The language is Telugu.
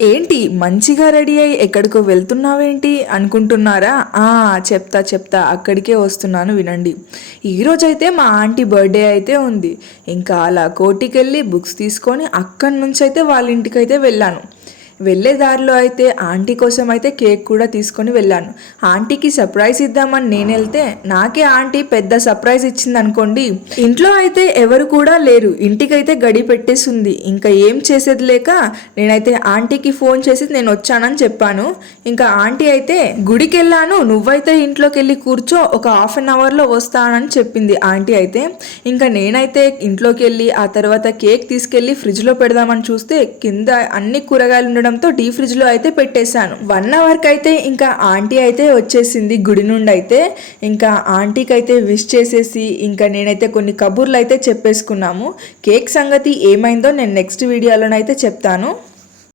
ఏంటి మంచిగా రెడీ అయ్యి ఎక్కడికో వెళ్తున్నావేంటి అనుకుంటున్నారా? చెప్తా అక్కడికే వస్తున్నాను వినండి. ఈరోజైతే మా ఆంటీ బర్త్డే అయితే ఉంది. ఇంకా అలా కోటికెళ్ళి బుక్స్ తీసుకొని అక్కడి నుంచి అయితే వాళ్ళ ఇంటికైతే వెళ్ళాను. వెళ్ళే దారిలో అయితే ఆంటీ కోసం అయితే కేక్ కూడా తీసుకొని వెళ్ళాను. ఆంటీకి సర్ప్రైజ్ ఇద్దామని నేను వెళ్తే నాకే ఆంటీ పెద్ద సర్ప్రైజ్ ఇచ్చింది అనుకోండి. ఇంట్లో అయితే ఎవరు కూడా లేరు, ఇంటికైతే గడి పెట్టేసింది. ఇంకా ఏం చేసేది లేక నేనైతే ఆంటీకి ఫోన్ చేసి నేను వచ్చానని చెప్పాను. ఇంకా ఆంటీ అయితే గుడికి వెళ్ళాను, నువ్వైతే ఇంట్లోకి వెళ్ళి కూర్చో, ఒక హాఫ్ అన్ అవర్లో వస్తానని చెప్పింది ఆంటీ అయితే. ఇంకా నేనైతే ఇంట్లోకి వెళ్ళి ఆ తర్వాత కేక్ తీసుకెళ్ళి ఫ్రిడ్జ్లో పెడదామని చూస్తే కింద అన్ని కూరగాయలు ఉండడంతో డీ ఫ్రిడ్జ్లో అయితే పెట్టేశాను. 1 అవర్కి అయితే ఇంకా ఆంటీ అయితే వచ్చేసింది గుడి నుండి అయితే. ఇంకా ఆంటీకి అయితే విష్ చేసేసి ఇంకా నేనైతే కొన్ని కబుర్లు అయితే చెప్పేసుకున్నాము. కేక్ సంగతి ఏమైందో నేను నెక్స్ట్ వీడియోలోనైతే చెప్తాను.